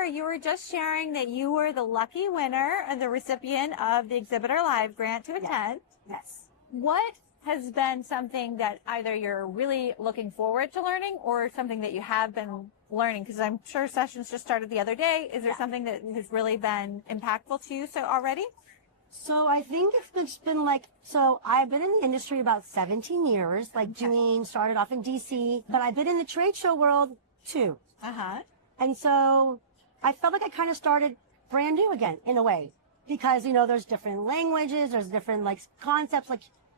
Khair, you were just sharing that you were the lucky winner and the recipient of the Exhibitor Live grant to attend. Yes. What has been something that either you're really looking forward to learning or something that you have been learning? Because I'm sure sessions just started the other day. Is there something that has really been impactful to you already? So I think it's been so I've been in the industry about 17 years, started off in DC, but I've been in the trade show world too. And so I felt like I kind of started brand new again in a way, because, there's different languages, there's different concepts.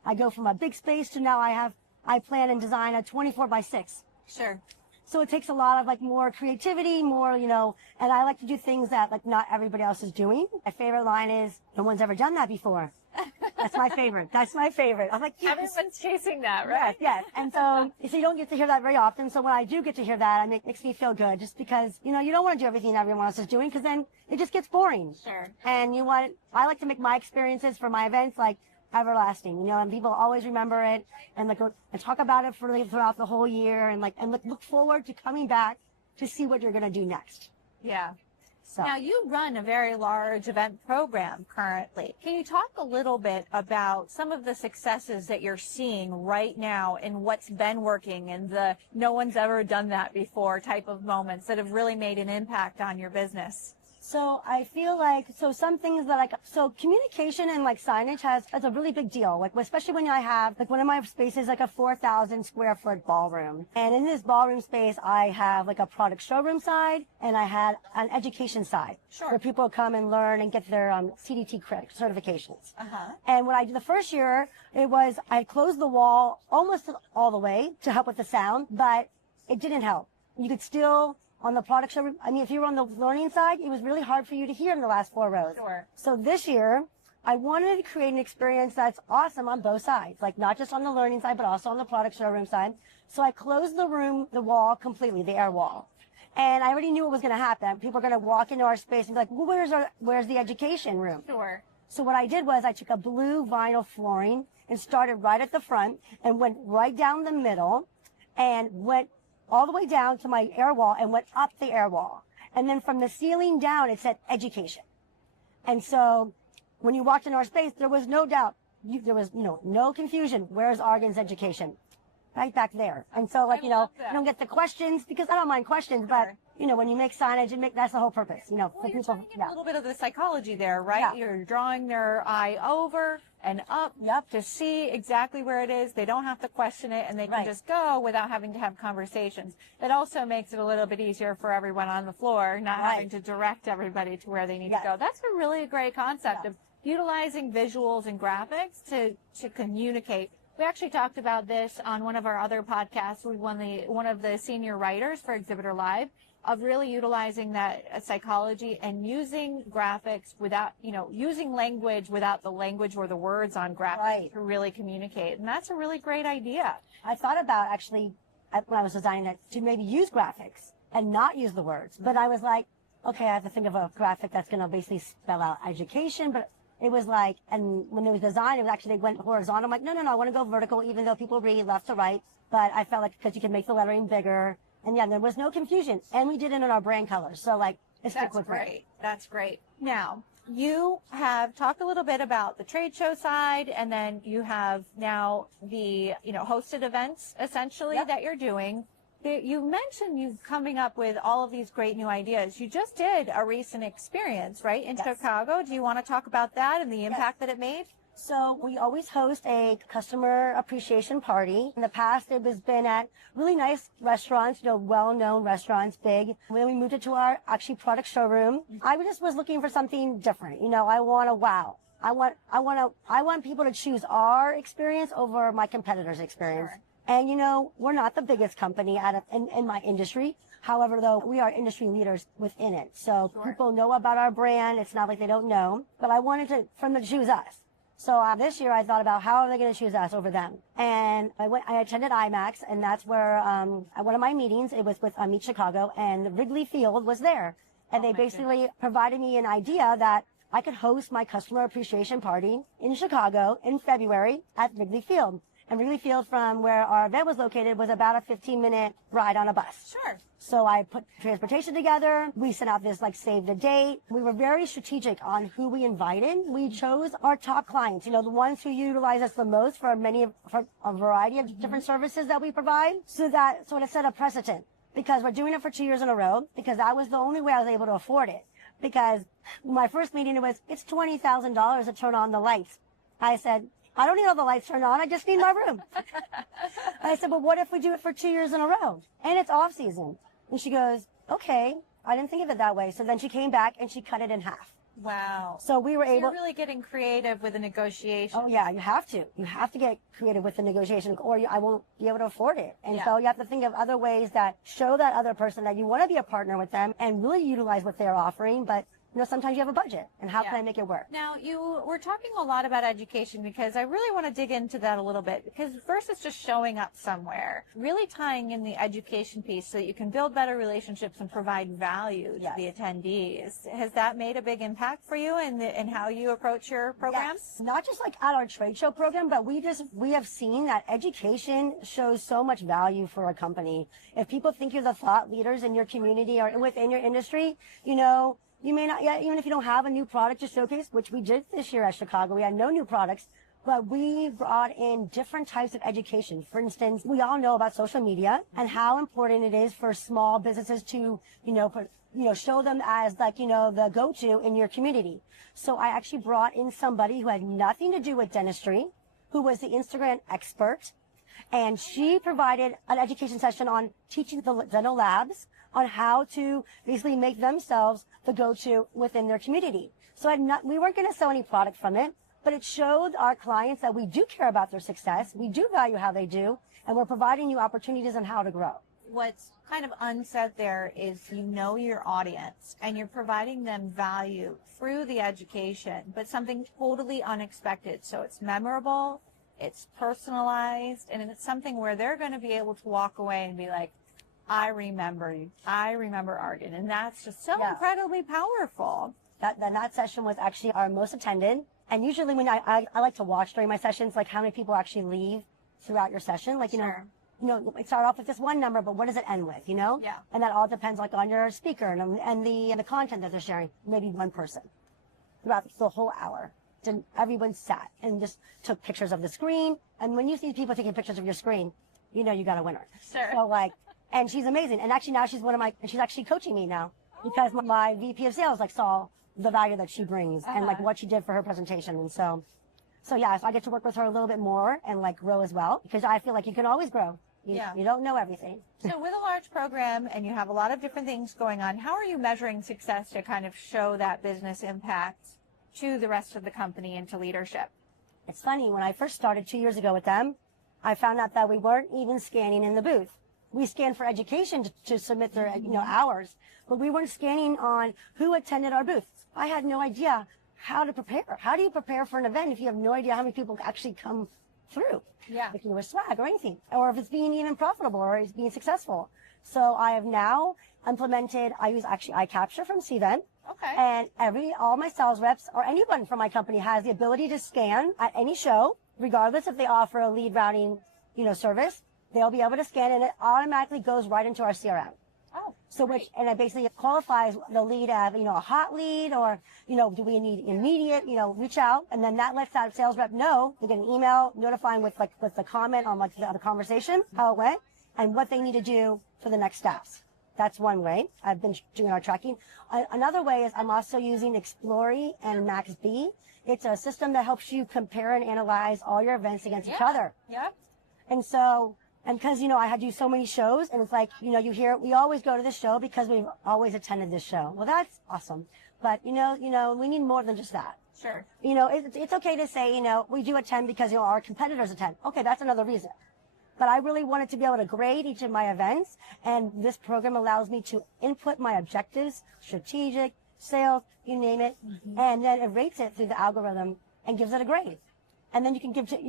I go from a big space to now I plan and design a 24x6. Sure. So it takes a lot of more creativity, more, and I like to do things that not everybody else is doing. My favorite line is, no one's ever done that before. That's my favorite. That's my favorite. I'm like, yes. Everyone's chasing that, right? Yes. And so you don't get to hear that very often. So when I do get to hear that, it makes me feel good, just because, you don't want to do everything everyone else is doing, because then it just gets boring. Sure. And I like to make my experiences for my events everlasting, and people always remember it and talk about it throughout the whole year, and look forward to coming back to see what you're going to do next. Yeah. So now you run a very large event program currently. Can you talk a little bit about some of the successes that you're seeing right now and what's been working and the no one's ever done that before type of moments that have really made an impact on your business? So I feel some things that communication and signage is a really big deal. Especially when I have one of my spaces a 4,000 square foot ballroom. And in this ballroom space, I have a product showroom side, and I had an education side. Sure. Where people come and learn and get their CDT certifications. And what I did the first year, I closed the wall almost all the way to help with the sound, but it didn't help. You could still, on the product show, if you were on the learning side, it was really hard for you to hear in the last 4 rows. Sure. So this year, I wanted to create an experience that's awesome on both sides, not just on the learning side, but also on the product showroom side. So I closed the wall completely, the air wall. And I already knew what was going to happen. People are going to walk into our space and be like, well, where's the education room? Sure. So what I did was I took a blue vinyl flooring and started right at the front and went right down the middle and went all the way down to my air wall and went up the air wall. And then from the ceiling down, it said education. And so when you walked in our space, there was no doubt. There was no confusion. Where's Argon's education? Right back there. And so you don't get the questions, because I don't mind questions, but when you make signage, that's the whole purpose. Well, you're taking a little bit of the psychology there, right? Yeah. You're drawing their eye over and up to see exactly where it is. They don't have to question it, and they can just go without having to have conversations. It also makes it a little bit easier for everyone on the floor, not having to direct everybody to where they need to go. That's a really great concept of utilizing visuals and graphics to communicate. We actually talked about this on one of our other podcasts. We won one of the senior writers for Exhibitor Live, of really utilizing that psychology and using graphics without, using language without the language or the words on graphics to really communicate. And that's a really great idea. I thought about actually, when I was designing it, to maybe use graphics and not use the words. But I was like, okay, I have to think of a graphic that's going to basically spell out education. But it was and when it was designed, it was actually, they went horizontal. I'm like, no, I want to go vertical, even though people read left to right. But I felt because you can make the lettering bigger. And there was no confusion. And we did it in our brand colors. So it's That's great. That's great. Now, you have talked a little bit about the trade show side, and then you have now the, hosted events essentially that you're doing. You mentioned you coming up with all of these great new ideas. You just did a recent experience, right, in Chicago. Do you want to talk about that and the impact that it made? So we always host a customer appreciation party. In the past, it has been at really nice restaurants, well-known restaurants, big. When we moved it to our product showroom, I just was looking for something different. I want a wow. I want people to choose our experience over my competitor's experience. Sure. And we're not the biggest company in my industry. However, though, we are industry leaders within it. So people know about our brand. It's not like they don't know. But I wanted them to choose us. So this year I thought about how are they going to choose us over them. And I attended IMAX, and that's where at one of my meetings, it was with Meet Chicago, and Wrigley Field was there. And they basically provided me an idea that I could host my customer appreciation party in Chicago in February at Wrigley Field. And Wrigley Field from where our event was located was about a 15-minute ride on a bus. Sure. So I put transportation together. We sent out this like save the date. We were very strategic on who we invited. We chose our top clients, the ones who utilize us the most for a variety of different services that we provide. So that sort of set a precedent, because we're doing it for 2 years in a row, because that was the only way I was able to afford it. Because my first meeting, it's $20,000 to turn on the lights. I said, I don't need all the lights turned on. I just need my room. I said, but what if we do it for 2 years in a row? And it's off season. And she goes, okay, I didn't think of it that way. So then she came back and she cut it in half. Wow. So we were able. You're really getting creative with the negotiation. Oh yeah, you have to. You have to get creative with the negotiation, or I won't be able to afford it. And so you have to think of other ways that show that other person that you want to be a partner with them and really utilize what they're offering. But sometimes you have a budget, and how can I make it work? Now, you were talking a lot about education, because I really want to dig into that a little bit, because first it's just showing up somewhere, really tying in the education piece so that you can build better relationships and provide value to the attendees. Has that made a big impact for you in how you approach your programs? Yes. Not just like at our trade show program, but we have seen that education shows so much value for a company. If people think you're the thought leaders in your community or within your industry, you may not yet, even if you don't have a new product to showcase, which we did this year at Chicago. We had no new products, but we brought in different types of education. For instance, we all know about social media and how important it is for small businesses to, show them as like, the go-to in your community. So I actually brought in somebody who had nothing to do with dentistry, who was the Instagram expert. And she provided an education session on teaching the dental labs on how to basically make themselves the go-to within their community. So we weren't going to sell any product from it, but it showed our clients that we do care about their success, we do value how they do, and we're providing you opportunities on how to grow. What's kind of unsaid there is your audience, and you're providing them value through the education, but something totally unexpected. So it's memorable, it's personalized, and it's something where they're going to be able to walk away and be like, I remember you. I remember Arden. And that's just so incredibly powerful. That session was actually our most attended. And usually when I like to watch during my sessions, like how many people actually leave throughout your session. Like, it start off with this one number, but what does it end with, Yeah. And that all depends like on your speaker and the content that they're sharing. Maybe one person throughout the whole hour. And everyone sat and just took pictures of the screen. And when you see people taking pictures of your screen, you got a winner. Sure. So and she's amazing. And actually now she's actually coaching me now, because my VP of sales saw the value that she brings and what she did for her presentation. And so I get to work with her a little bit more and grow as well, because I feel like you can always grow. You don't know everything. So with a large program and you have a lot of different things going on, how are you measuring success to kind of show that business impact to the rest of the company and to leadership? It's funny, when I first started 2 years ago with them, I found out that we weren't even scanning in the booth. We scanned for education to submit their hours, but we weren't scanning on who attended our booth. I had no idea how to prepare. How do you prepare for an event if you have no idea how many people actually come through? Yeah. Like with swag or anything, or if it's being even profitable or it's being successful. So I have now implemented, I use actually iCapture from CVent. Okay. And all my sales reps or anyone from my company has the ability to scan at any show, regardless if they offer a lead routing, service. They'll be able to scan, and it automatically goes right into our CRM. Oh, so and it basically qualifies the lead as, a hot lead, or, do we need immediate, reach out. And then that lets that sales rep know. They get an email notifying with the comment on the conversation, how it went, and what they need to do for the next steps. That's one way I've been doing our tracking. Another way is I'm also using Explory and MaxB. It's a system that helps you compare and analyze all your events against each other. Yeah. And so, and because, I had to do so many shows, and it's like, you hear, we always go to this show because we've always attended this show. Well, that's awesome. But, we need more than just that. Sure. It's okay to say, we do attend because, our competitors attend. Okay, that's another reason. But I really wanted to be able to grade each of my events, and this program allows me to input my objectives, strategic, sales, you name it, and then it rates it through the algorithm and gives it a grade. And then you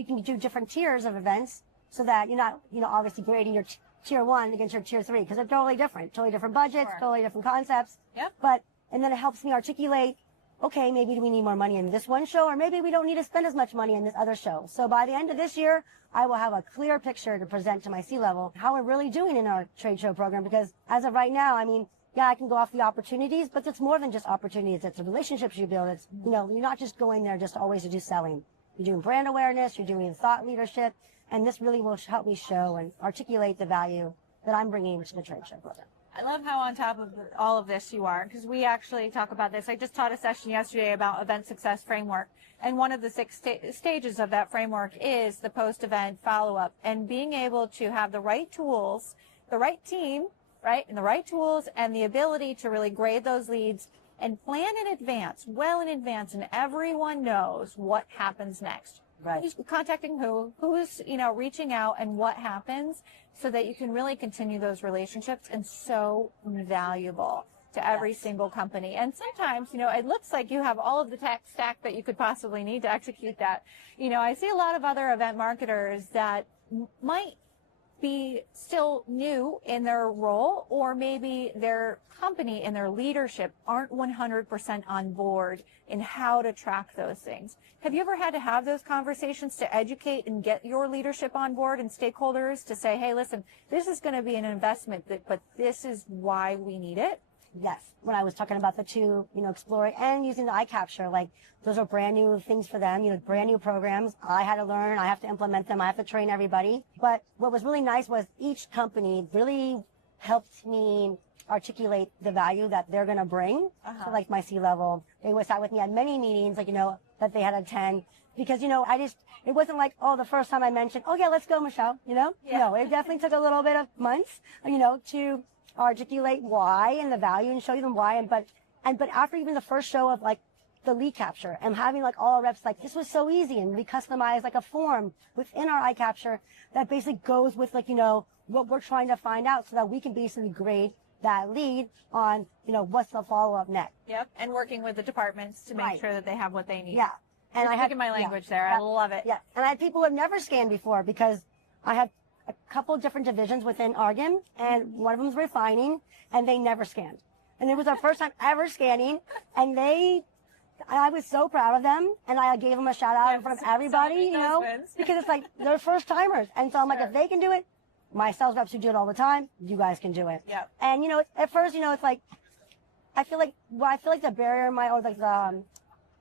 can do different tiers of events, so that you're not, obviously grading your tier 1 against your tier 3, because they're totally different budgets, totally different concepts. Yep. And then it helps me articulate okay, maybe we need more money in this one show, or maybe we don't need to spend as much money in this other show. So by the end of this year, I will have a clear picture to present to my C-level how we're really doing in our trade show program, because as of right now, I mean, yeah, I can go off the opportunities, but it's more than just opportunities. It's the relationships you build. It's, you know, you're not just going there just always to do selling. You're doing brand awareness, you're doing thought leadership, and this really will help me show and articulate the value that I'm bringing to the trade show program. I love how on top of all of this you are, because we actually talk about this. I just taught a session yesterday about event success framework, and one of the 6 stages of that framework is the post-event follow-up, and being able to have the right tools, the right team, right, and the right tools, and the ability to really grade those leads and plan in advance, well in advance, and everyone knows what happens next. Right. Who's contacting who's, you know, reaching out, and what happens, so that you can really continue those relationships, and so valuable to every single company. And sometimes, you know, it looks like you have all of the tech stack that you could possibly need to execute that. You know, I see a lot of other event marketers that might be still new in their role, or maybe their company and their leadership aren't 100% on board in how to track those things. Have you ever had to have those conversations to educate and get your leadership on board and stakeholders to say, hey, listen, this is going to be an investment, but this is why we need it? Yes. When I was talking about the 2, you know, exploring and using the eye capture, like those are brand new things for them, you know, brand new programs. I had to learn, I have to implement them, I have to train everybody. But what was really nice was each company really helped me articulate the value that they're going to bring to like my C-level. They sat with me at many meetings, like, you know, that they had to attend, because, you know, it wasn't like, oh, the first time I mentioned, oh yeah, let's go, Michelle, you know? Yeah. No, it definitely took a little bit of months, you know, to articulate why and the value and show them why. But after even the first show of like the lead capture and having like all our reps, like this was so easy, and we customized like a form within our eye capture that basically goes with like, you know, what we're trying to find out, so that we can basically grade that lead on, you know, what's the follow-up next. Yep. And working with the departments to make sure that they have what they need. Yeah. And I had my language there. I love it. Yeah. And I had people who have never scanned before, because I had a couple different divisions within Argan, and one of them was refining, and they never scanned. And it was our first time ever scanning, and I was so proud of them, and I gave them a shout out in front of everybody, you know, because it's like they're first timers. And so I'm like, if they can do it, my sales reps who do it all the time, you guys can do it. Yep. And, you know, at first, you know, it's like, I feel like the barrier or like the,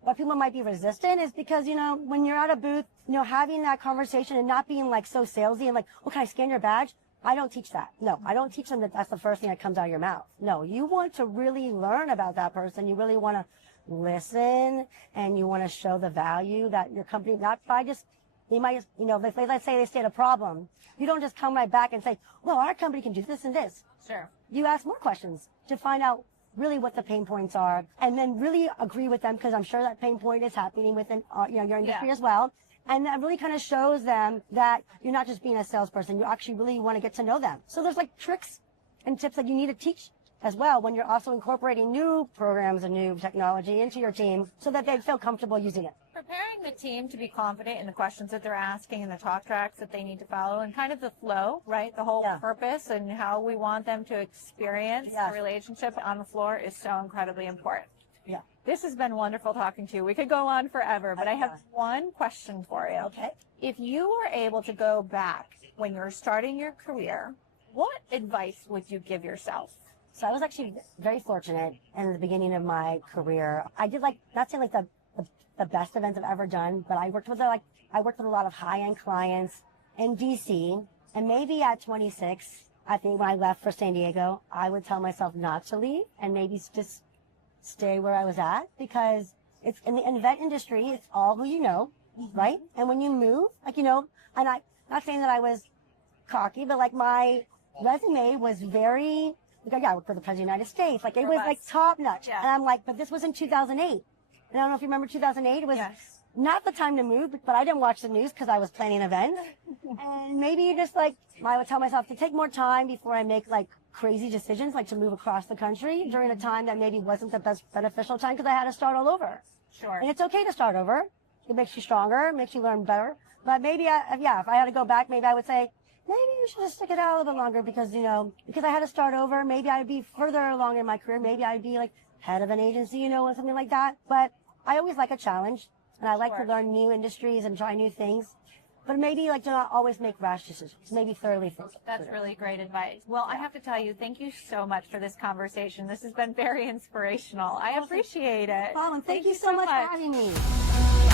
what people might be resistant is because, you know, when you're at a booth, you know, having that conversation and not being like so salesy and like, oh, can I scan your badge? I don't teach that. No, I don't teach them that that's the first thing that comes out of your mouth. No, you want to really learn about that person. You really want to listen, and you want to show the value that your company, not by just, they might just, you know, let's say they state a problem. You don't just come right back and say, well, our company can do this and this. Sure. You ask more questions to find out really what the pain points are, and then really agree with them, because I'm sure that pain point is happening within you know, your industry as well. And that really kind of shows them that you're not just being a salesperson, you actually really want to get to know them. So there's like tricks and tips that you need to teach as well when you're also incorporating new programs and new technology into your team, so that they feel comfortable using it. Preparing the team to be confident in the questions that they're asking and the talk tracks that they need to follow, and kind of the flow, right? The whole purpose and how we want them to experience the relationship on the floor is so incredibly important. Yeah. This has been wonderful talking to you. We could go on forever, but I have one question for you. Okay. If you were able to go back when you're starting your career, what advice would you give yourself? So I was actually very fortunate in the beginning of my career. I did not saying like the best events I've ever done, but I worked with a lot of high-end clients in DC, and maybe at 26, I think when I left for San Diego, I would tell myself not to leave and maybe just stay where I was at, because it's in the event industry, it's all who you know, right? And when you move, like, you know, and I'm not saying that I was cocky, but like my resume was very, like, I worked for the President of the United States. Like, it was like top notch. Yeah. And I'm like, but this was in 2008. And I don't know if you remember 2008. It was not the time to move, but I didn't watch the news because I was planning events. And maybe you just like, I would tell myself to take more time before I make like crazy decisions, like to move across the country during a time that maybe wasn't the best beneficial time, because I had to start all over. Sure. And it's okay to start over. It makes you stronger, makes you learn better. But maybe, if I had to go back, maybe I would say, maybe you should just stick it out a little bit longer because, you know, because I had to start over. Maybe I'd be further along in my career. Maybe I'd be like head of an agency, you know, or something like that. But I always like a challenge, and I like to learn new industries and try new things. But maybe like do not always make rash decisions. Maybe thoroughly think. That's really great advice. Well, I have to tell you, thank you so much for this conversation. This has been very inspirational. I appreciate it. Thank you so much for having me.